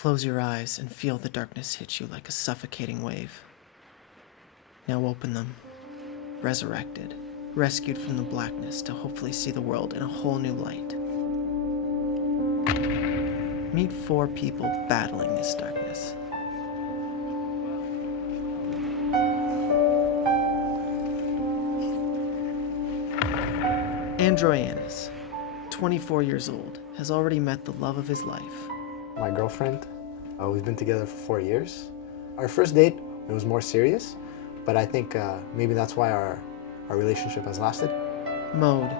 Close your eyes and feel the darkness hit you like a suffocating wave. Now open them, resurrected, rescued from the blackness to hopefully see the world in a whole new light. Meet 4 people battling this darkness. Androyannis, 24 years old, has already met the love of his life. My girlfriend, we've been together for 4 years. Our first date, it was more serious, but I think maybe that's why our relationship has lasted. Maude,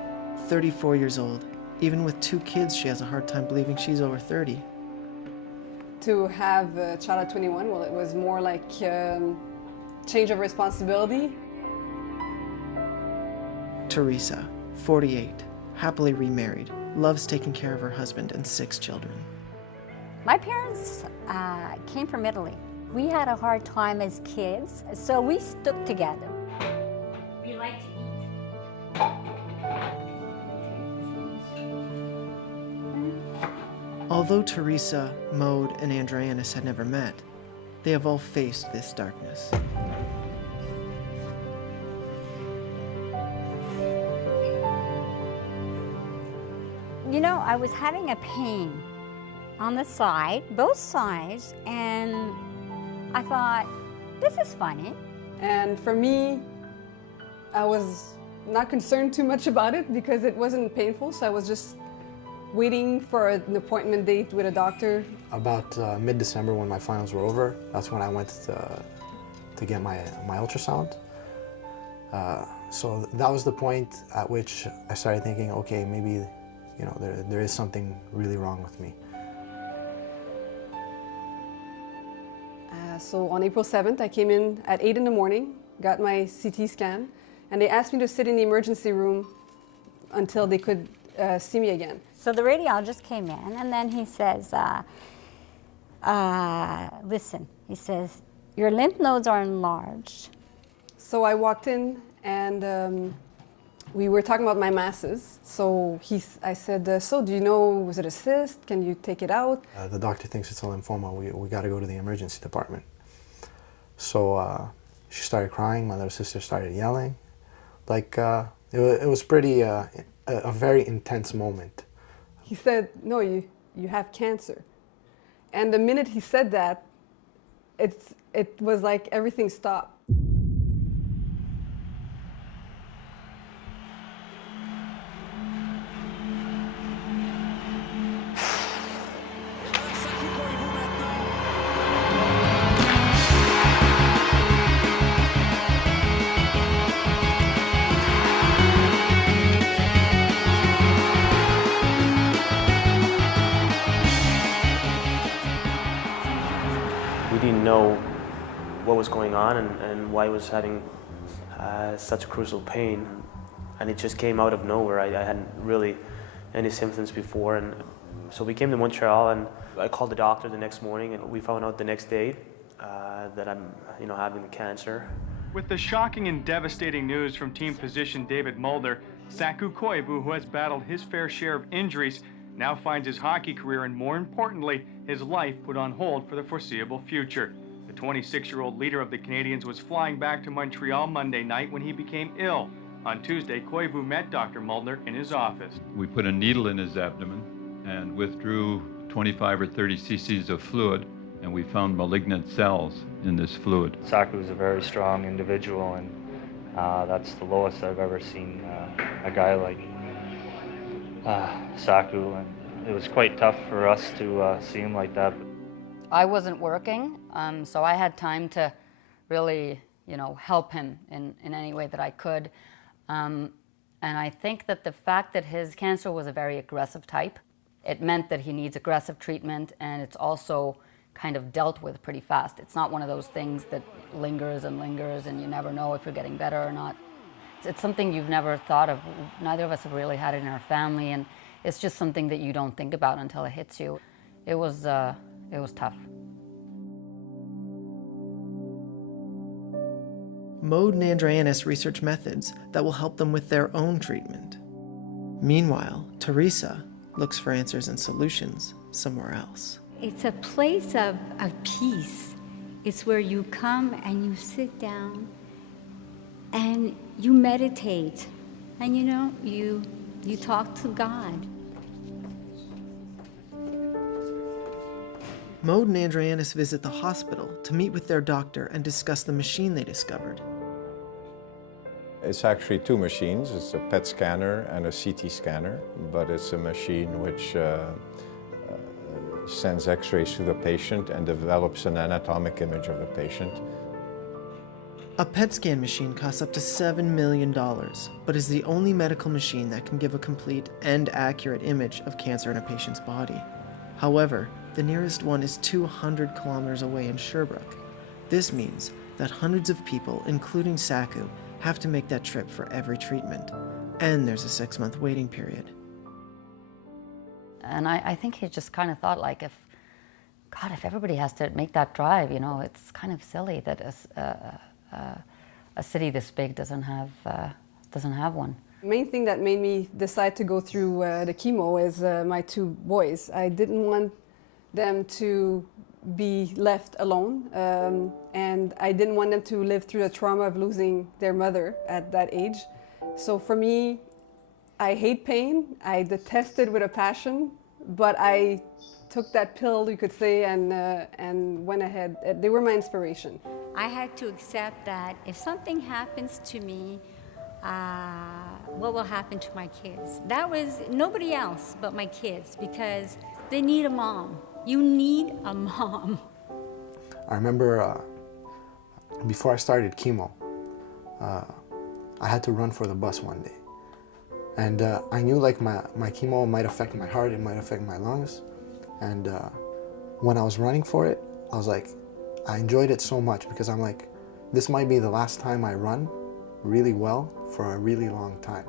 34 years old. Even with 2 kids, she has a hard time believing she's over 30. To have a child at 21, well, it was more like change of responsibility. Teresa, 48, happily remarried, loves taking care of her husband and 6 children. My parents came from Italy. We had a hard time as kids, so we stuck together. We like to eat. Although Teresa, Maude, and Androyannis had never met, they have all faced this darkness. You know, I was having a pain on the side, both sides, and I thought, this is funny. And for me, I was not concerned too much about it because it wasn't painful, so I was just waiting for an appointment date with a doctor. About mid-December, when my finals were over, that's when I went to get my ultrasound. So that was the point at which I started thinking, okay, maybe there is something really wrong with me. So on April 7th, I came in at 8 in the morning, got my CT scan, and they asked me to sit in the emergency room until they could see me again. So the radiologist came in, and then he says, listen, he says, your lymph nodes are enlarged. So I walked in, and we were talking about my masses. So I said, so do you know, was it a cyst? Can you take it out? The doctor thinks it's a lymphoma. We got to go to the emergency department. So she started crying. My little sister started yelling. Like, it was pretty, a very intense moment. He said, no, you have cancer. And the minute he said that, it was like everything stopped. We didn't know what was going on and why I was having such crucial pain, and it just came out of nowhere. I hadn't really any symptoms before, and so we came to Montreal, and I called the doctor the next morning, and we found out the next day that I'm having the cancer. With the shocking and devastating news from team physician David Mulder, Saku Koivu, who has battled his fair share of injuries, now finds his hockey career and, more importantly, his life put on hold for the foreseeable future. The 26-year-old leader of the Canadiens was flying back to Montreal Monday night when he became ill. On Tuesday, Koivu met Dr. Mulder in his office. We put a needle in his abdomen and withdrew 25 or 30 cc's of fluid, and we found malignant cells in this fluid. Saku is a very strong individual, and that's the lowest I've ever seen a guy like Saku, and it was quite tough for us to see him like that. I wasn't working, so I had time to really, help him in any way that I could. And I think that the fact that his cancer was a very aggressive type, it meant that he needs aggressive treatment, and it's also kind of dealt with pretty fast. It's not one of those things that lingers and lingers and you never know if you're getting better or not. It's something you've never thought of. Neither of us have really had it in our family, and it's just something that you don't think about until it hits you. It was tough. Maude and Androyannis research methods that will help them with their own treatment. Meanwhile, Teresa looks for answers and solutions somewhere else. It's a place of peace. It's where you come and you sit down and you meditate. And you know, you talk to God. Maude and Andrianis visit the hospital to meet with their doctor and discuss the machine they discovered. It's actually two machines. It's a PET scanner and a CT scanner, but it's a machine which sends x-rays to the patient and develops an anatomic image of the patient. A PET scan machine costs up to $7 million, but is the only medical machine that can give a complete and accurate image of cancer in a patient's body. However, the nearest one is 200 kilometers away in Sherbrooke. This means that hundreds of people, including Saku, have to make that trip for every treatment, and there's a 6-month waiting period. And I think he just kind of thought, like, if everybody has to make that drive, you know, it's kind of silly that a city this big doesn't have one. The main thing that made me decide to go through the chemo is my two boys. I didn't want them to be left alone, and I didn't want them to live through the trauma of losing their mother at that age. So for me, I hate pain. I detest it with a passion, but I took that pill, you could say, and went ahead. They were my inspiration. I had to accept that if something happens to me, what will happen to my kids? That was nobody else but my kids, because they need a mom. You need a mom. I remember before I started chemo, I had to run for the bus one day. And I knew like my chemo might affect my heart, it might affect my lungs. And when I was running for it, I was like, I enjoyed it so much because I'm like, this might be the last time I run really well for a really long time.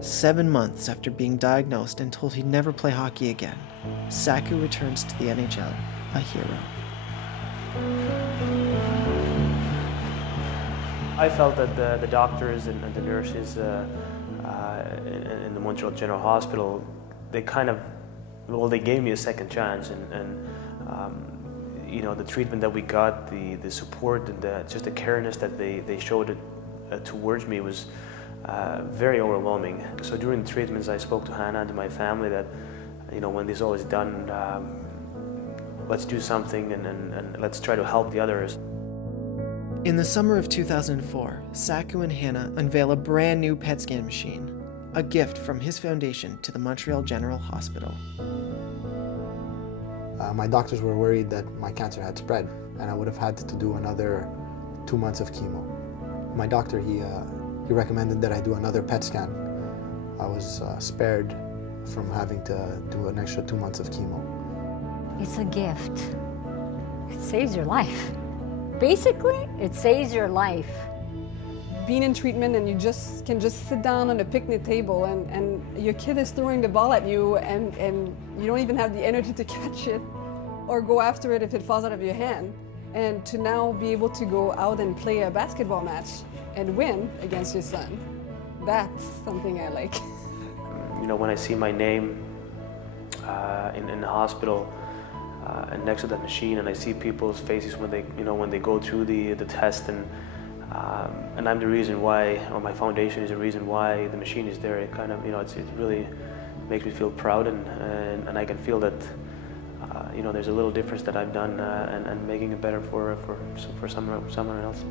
Seven months after being diagnosed and told he'd never play hockey again, Saku returns to the NHL, a hero. I felt that the doctors and the nurses in the Montreal General Hospital, they gave me a second chance, and you know, the treatment that we got, the support and just the careness that they showed towards me was very overwhelming. So during the treatments, I spoke to Hannah and to my family that, you know, when this all is done, let's do something and let's try to help the others. In the summer of 2004, Saku and Hannah unveil a brand new PET scan machine, a gift from his foundation to the Montreal General Hospital. My doctors were worried that my cancer had spread and I would have had to do another 2 months of chemo. My doctor, he recommended that I do another PET scan. I was spared from having to do an extra 2 months of chemo. It's a gift. It saves your life. Basically, it saves your life. Being in treatment and you can just sit down on a picnic table and your kid is throwing the ball at you and you don't even have the energy to catch it or go after it if it falls out of your hand. And to now be able to go out and play a basketball match and win against your son, that's something I like. You know, when I see my name in the hospital and next to that machine, and I see people's faces when they go through the test, and I'm the reason why, or my foundation is the reason why the machine is there. It kind of, you know, it really makes me feel proud, and I can feel that you know, there's a little difference that I've done and making it better for someone else.